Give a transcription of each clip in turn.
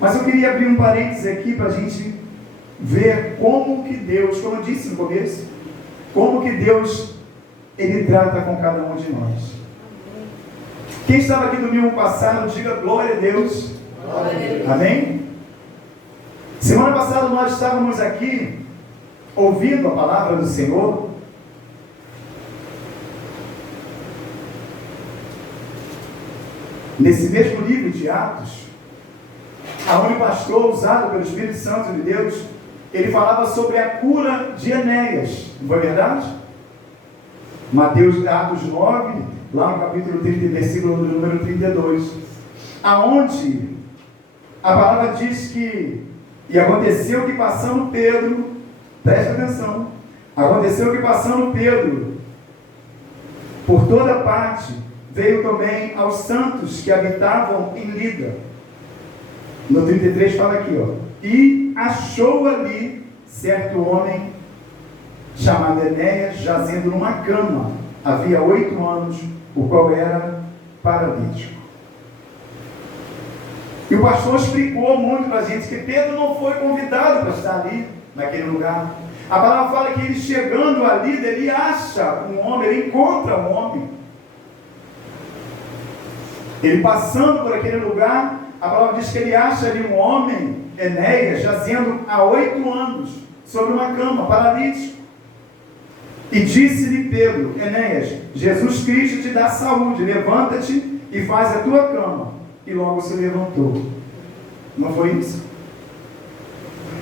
Mas eu queria abrir um parênteses aqui para a gente ver como que Deus, como eu disse no começo, como que Deus, Ele trata com cada um de nós. Quem estava aqui domingo passado, diga glória a Deus. Glória a Deus. Amém? Semana passada nós estávamos aqui ouvindo a palavra do Senhor. Nesse mesmo livro de Atos, aonde o pastor, usado pelo Espírito Santo de Deus, ele falava sobre a cura de Enéas, não foi verdade? Mateus, Atos 9, lá no capítulo 30, versículo número 32, aonde a palavra diz que, e aconteceu que passando Pedro, presta atenção, aconteceu que passando Pedro por toda parte, veio também aos santos que habitavam em Lida. No 33 fala aqui, e achou ali certo homem chamado Enéas, jazendo numa cama, havia 8 anos, o qual era paralítico. E o pastor explicou muito para a gente que Pedro não foi convidado para estar ali, naquele lugar. A palavra fala que ele chegando ali, ele acha um homem, ele encontra um homem. Ele passando por aquele lugar, a palavra diz que ele acha ali um homem, Enéas, jazendo há 8 anos, sobre uma cama, paralítico. E disse-lhe Pedro, Enéas, Jesus Cristo te dá saúde, levanta-te e faz a tua cama. E logo se levantou. Não foi isso?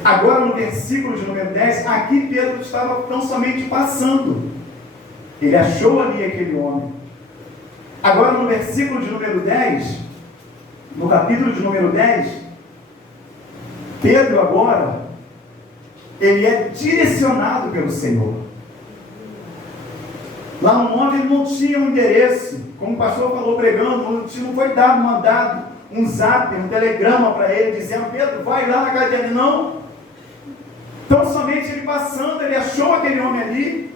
Agora no versículo de número 10, aqui Pedro estava tão somente passando. Ele achou ali aquele homem. Agora no versículo de número 10, no capítulo de número 10, Pedro agora, ele é direcionado pelo Senhor. Lá no 9 ele não tinha um endereço, como o pastor falou pregando, não foi mandado um zap, um telegrama para ele, dizendo, Pedro, vai lá na casa dele, não. Então somente ele passando, ele achou aquele homem ali,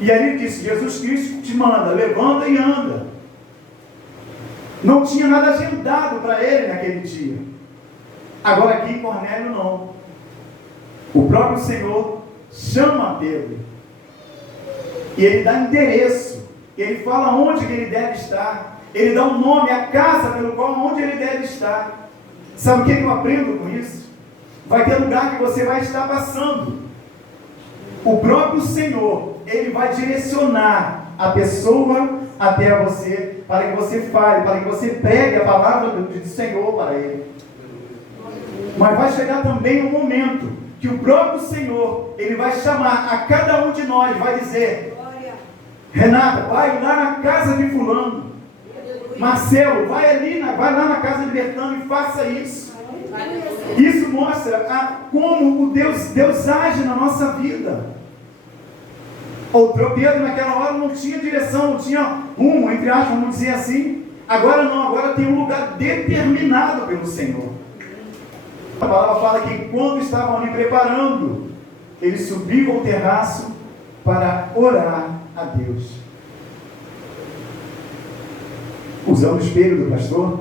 e ali ele disse, Jesus Cristo te manda, levanta e anda. Não tinha nada agendado para ele naquele dia. Agora aqui em Cornélio não. O próprio Senhor chama Pedro. E ele dá endereço. Ele fala onde que ele deve estar. Ele dá um nome, a casa pelo qual onde ele deve estar. Sabe o que eu aprendo com isso? Vai ter lugar que você vai estar passando. O próprio Senhor, Ele vai direcionar a pessoa até você, para que você fale, para que você pregue a palavra do Senhor para ele. Mas vai chegar também um momento que o próprio Senhor, Ele vai chamar a cada um de nós, vai dizer, Renata, vai lá na casa de fulano. Marcelo, vai lá na casa de Bertano e faça isso. Isso mostra como o Deus age na nossa vida. Outro Pedro naquela hora não tinha direção, não tinha rumo, entre aspas, vamos dizer assim. Agora não, agora tem um lugar determinado pelo Senhor. A palavra fala que enquanto estavam ali preparando, ele subiu ao terraço para orar a Deus. Usando o espelho do pastor,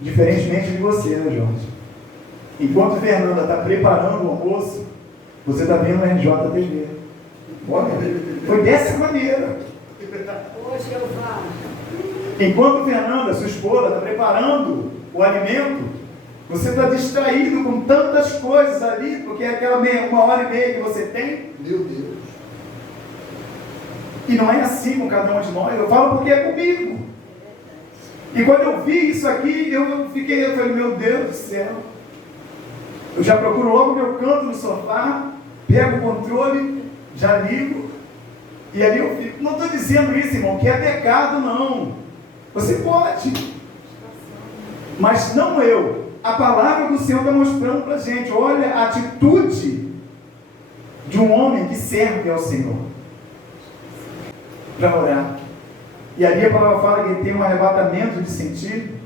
diferentemente de você, né, Jorge? Enquanto a Fernanda está preparando o almoço, você está vendo o RJTV. Foi dessa maneira. Enquanto Fernanda, sua esposa, está preparando o alimento, você está distraído com tantas coisas ali, porque é aquela 1h30 que você tem. Meu Deus. E não é assim com cada um de nós. Eu falo porque é comigo. E quando eu vi isso aqui, eu falei, meu Deus do céu. Eu já procuro logo o meu canto no sofá, pego o controle, já ligo, e ali eu fico. Não estou dizendo isso, irmão, que é pecado, não. Você pode, mas não eu. A palavra do Senhor está mostrando para a gente. Olha a atitude de um homem que serve ao Senhor para orar. E ali a palavra fala que ele tem um arrebatamento de sentido.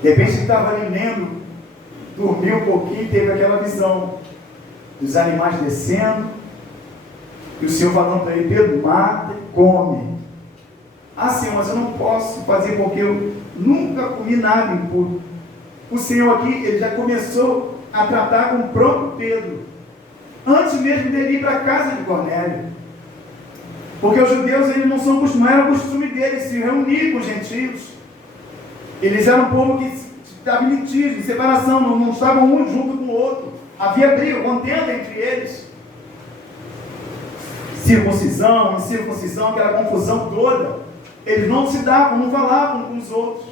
De repente ele estava ali lendo, dormiu um pouquinho e teve aquela visão dos animais descendo, e o Senhor falando para ele, Pedro, mata e come. Ah, Senhor, mas eu não posso fazer porque eu nunca comi nada impuro. o Senhor aqui, ele já começou a tratar com o próprio Pedro, antes mesmo dele ir para a casa de Cornélio. Porque os judeus, eles não era o costume deles se reunir com os gentios. Eles eram um povo que estava em litígio, em separação, não estavam um junto com o outro. Havia briga, contenda entre eles. Circuncisão, incircuncisão, aquela confusão toda. Eles não se davam, não falavam com os outros.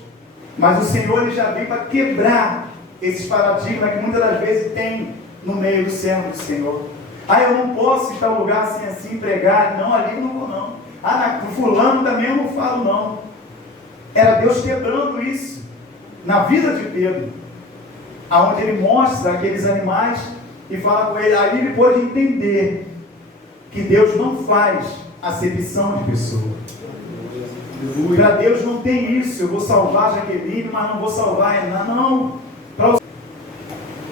Mas o Senhor, ele já veio para quebrar esses paradigmas que muitas das vezes tem no meio do servo do Senhor. Eu não posso ir em tal lugar assim, pregar. Não, ali eu não vou não. Com fulano também eu não falo não. Era Deus quebrando isso na vida de Pedro, aonde ele mostra aqueles animais e fala com ele. Aí ele pôde entender que Deus não faz acepção de pessoa. Para Deus não tem isso, eu vou salvar Jaqueline, mas não vou salvar Renan, não.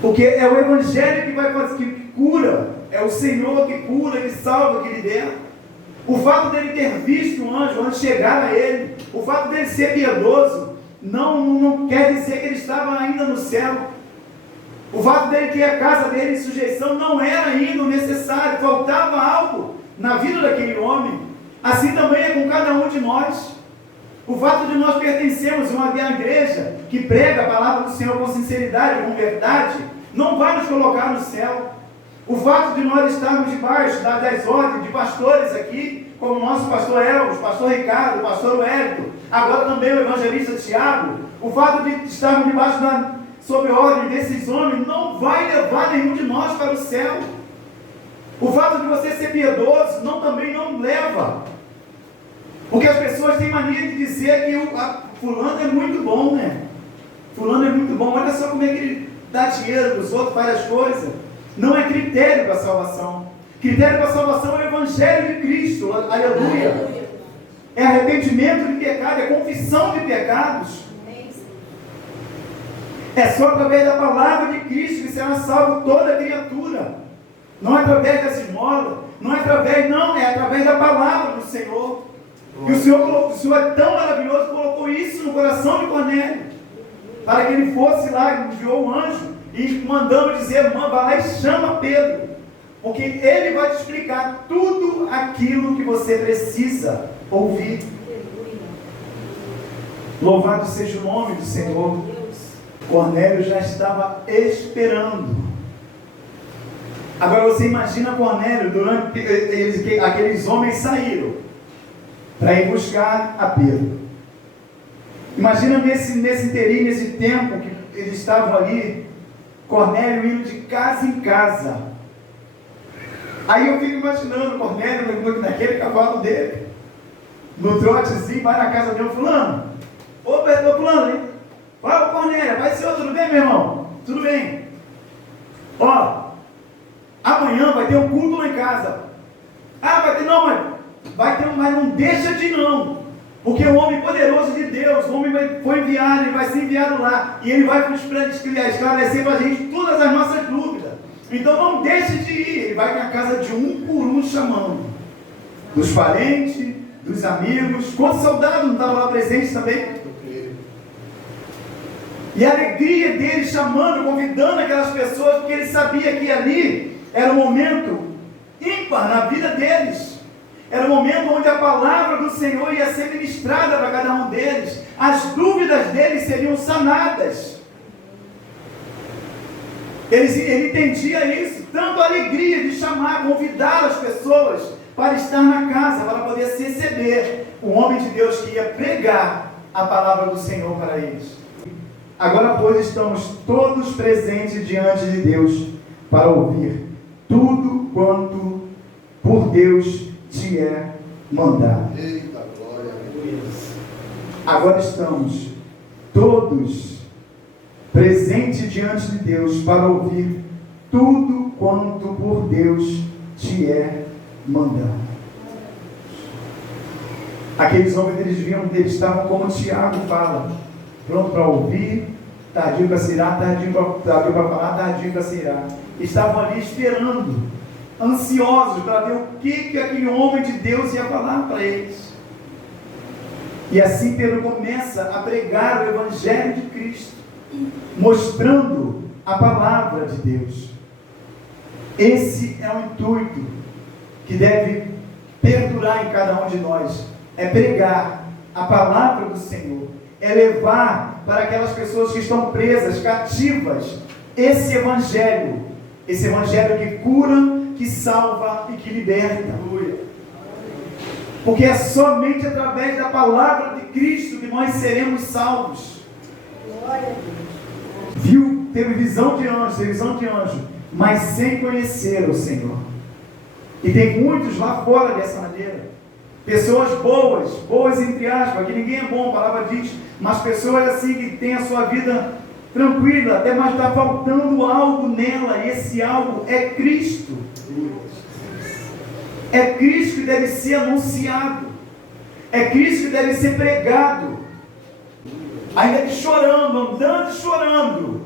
Porque é o Evangelho que vai fazer, que cura, é o Senhor que cura, que salva, que liberta. O fato dele ter visto um anjo antes de chegar a ele, o fato dele ser piedoso, não quer dizer que ele estava ainda no céu. O fato dele ter a casa dele em sujeição não era ainda o necessário, faltava algo na vida daquele homem. Assim também é com cada um de nós. O fato de nós pertencermos a uma igreja que prega a palavra do Senhor com sinceridade, com verdade, não vai nos colocar no céu. O fato de nós estarmos debaixo das ordens de pastores aqui, como o nosso pastor Elvis, pastor Ricardo, pastor Wellington, agora também o evangelista Tiago, o fato de estarmos debaixo sob ordem desses homens, não vai levar nenhum de nós para o céu. O fato de você ser piedoso também não leva. Porque as pessoas têm mania de dizer que fulano é muito bom, né? Fulano é muito bom, olha só como é que ele dá dinheiro para os outros, faz as coisas. Não é critério para a salvação. Critério para a salvação é o Evangelho de Cristo, aleluia. É arrependimento de pecado, é confissão de pecados. É só através da palavra de Cristo que será salvo toda criatura. Não é através das esmolas, é através da palavra do Senhor. E o Senhor é tão maravilhoso, colocou isso no coração de Cornélio, para que ele fosse lá, enviou um anjo, e mandando dizer, vai lá e chama Pedro, porque ele vai te explicar tudo aquilo que você precisa ouvir. Louvado seja o nome do Senhor. Cornélio já estava esperando. Agora você imagina Cornélio, durante aqueles homens saíram para ir buscar a Pedro. Imagina nesse inteirinho, nesse tempo que eles estavam ali, Cornélio indo de casa em casa. Aí eu fico imaginando Cornélio naquele cavalo dele, no trotezinho, vai na casa dele, fulano, fulano, hein? Fala, Cornélio, vai senhor, tudo bem, meu irmão? Tudo bem. Amanhã vai ter um culto lá em casa. Vai ter, não, mas não deixa de ir não. Porque o homem poderoso de Deus, o homem foi enviado, ele vai ser enviado lá. E ele vai esclarecer para a gente todas as nossas dúvidas. Então não deixe de ir. Ele vai na casa de um por um chamando. Dos parentes, dos amigos. Quantos soldados não estavam lá presentes também? E a alegria dele chamando, convidando aquelas pessoas, porque ele sabia que ali era um momento ímpar na vida deles. Era um momento onde a palavra do Senhor ia ser ministrada para cada um deles. As dúvidas deles seriam sanadas. Ele entendia isso. Tanto a alegria de chamar, convidar as pessoas para estar na casa, para poder se receber o homem de Deus que ia pregar a palavra do Senhor para eles. Agora, pois, estamos todos presentes diante de Deus para ouvir tudo quanto por Deus te é mandado. Eita, glória a Deus. Agora estamos todos presentes diante de Deus para ouvir tudo quanto por Deus te é mandado. Aqueles homens, eles estavam como Tiago fala, pronto para ouvir, tardio para se irar, tardio para falar, tardio para se irar. Estavam ali esperando, ansiosos para ver o que aquele homem de Deus ia falar para eles. E assim Pedro começa a pregar o Evangelho de Cristo. mostrando a palavra de Deus. Esse é o intuito que deve perdurar em cada um de nós, é pregar a palavra do Senhor, é levar para aquelas pessoas que estão presas, cativas, esse evangelho que cura, que salva e que liberta. Porque é somente através da palavra de Cristo que nós seremos salvos. Teve visão de anjo, mas sem conhecer o Senhor. E tem muitos lá fora dessa maneira. Pessoas boas entre aspas, que ninguém é bom, a palavra diz, mas pessoas assim que têm a sua vida tranquila, até mais está faltando algo nela, e esse algo é Cristo. É Cristo que deve ser anunciado, é Cristo que deve ser pregado, ainda que chorando, andando e chorando,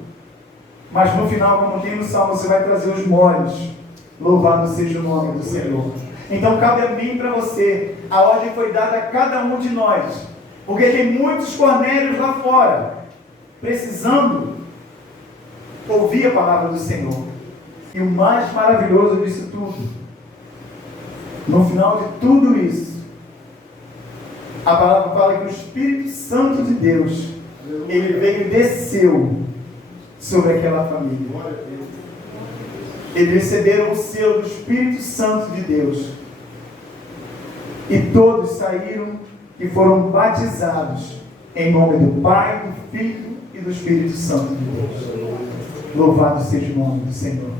mas no final, como tem no Salmo, você vai trazer os molhos. Louvado seja o nome do Senhor. Então cabe a mim e para você, a ordem foi dada a cada um de nós, porque tem muitos Cornélios lá fora, precisando ouvir a palavra do Senhor. E o mais maravilhoso disso tudo, no final de tudo isso, a palavra fala que o Espírito Santo de Deus, ele veio e desceu sobre aquela família. Eles receberam o selo do Espírito Santo de Deus. E todos saíram e foram batizados em nome do Pai, do Filho e do Espírito Santo de Deus. Louvado seja o nome do Senhor.